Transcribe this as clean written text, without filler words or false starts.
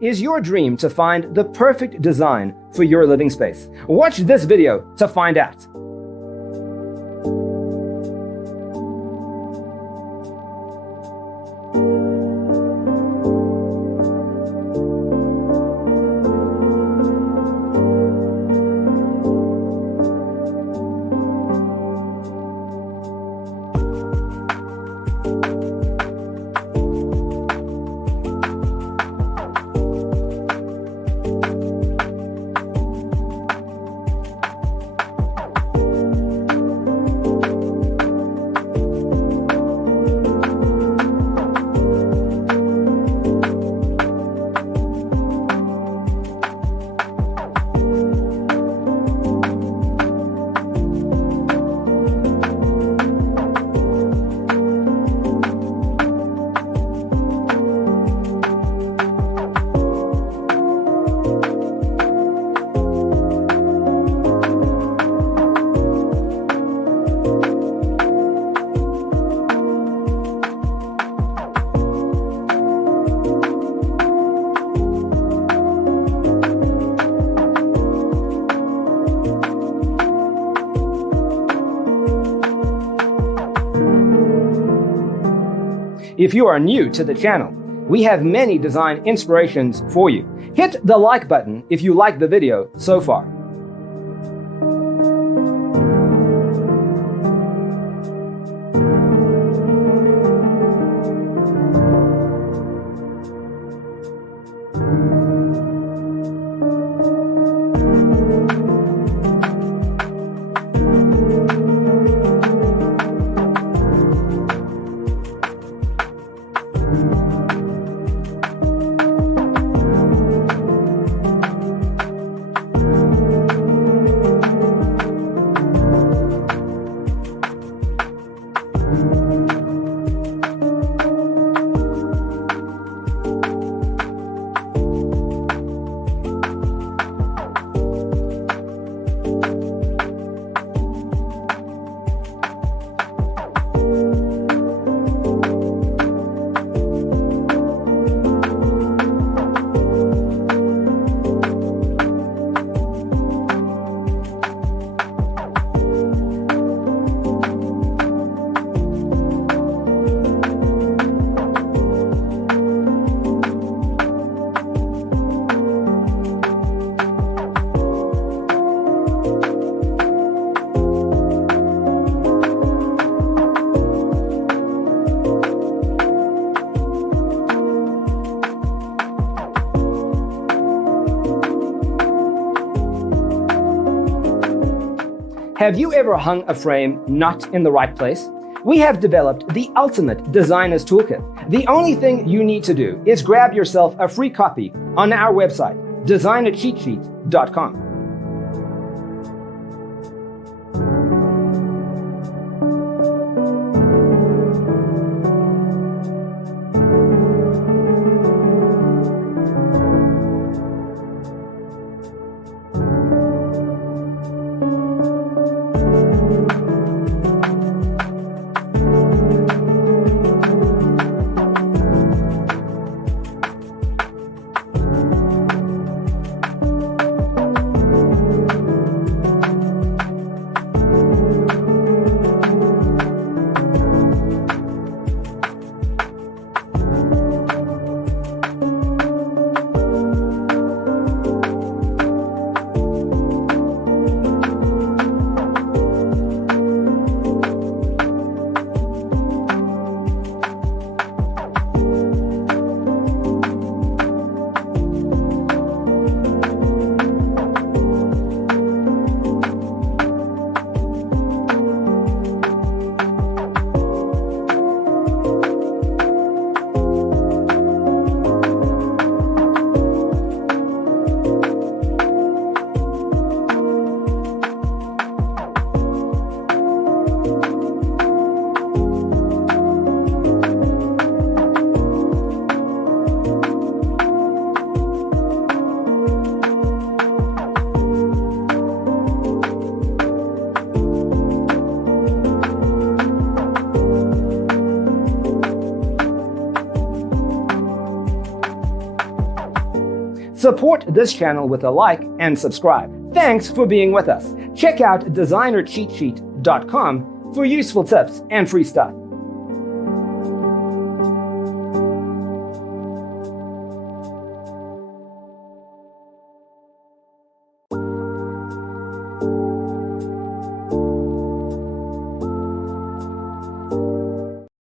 Is your dream to find the perfect design for your living space? Watch this video to find out. If you are new to the channel, we have many design inspirations for you. Hit the like button if you like the video so far. Have you ever hung a frame not in the right place? We have developed the ultimate designer's toolkit. The only thing you need to do is grab yourself a free copy on our website, designercheatsheet.com. Support this channel with a like and subscribe. Thanks for being with us. Check out designercheatsheet.com for useful tips and free stuff.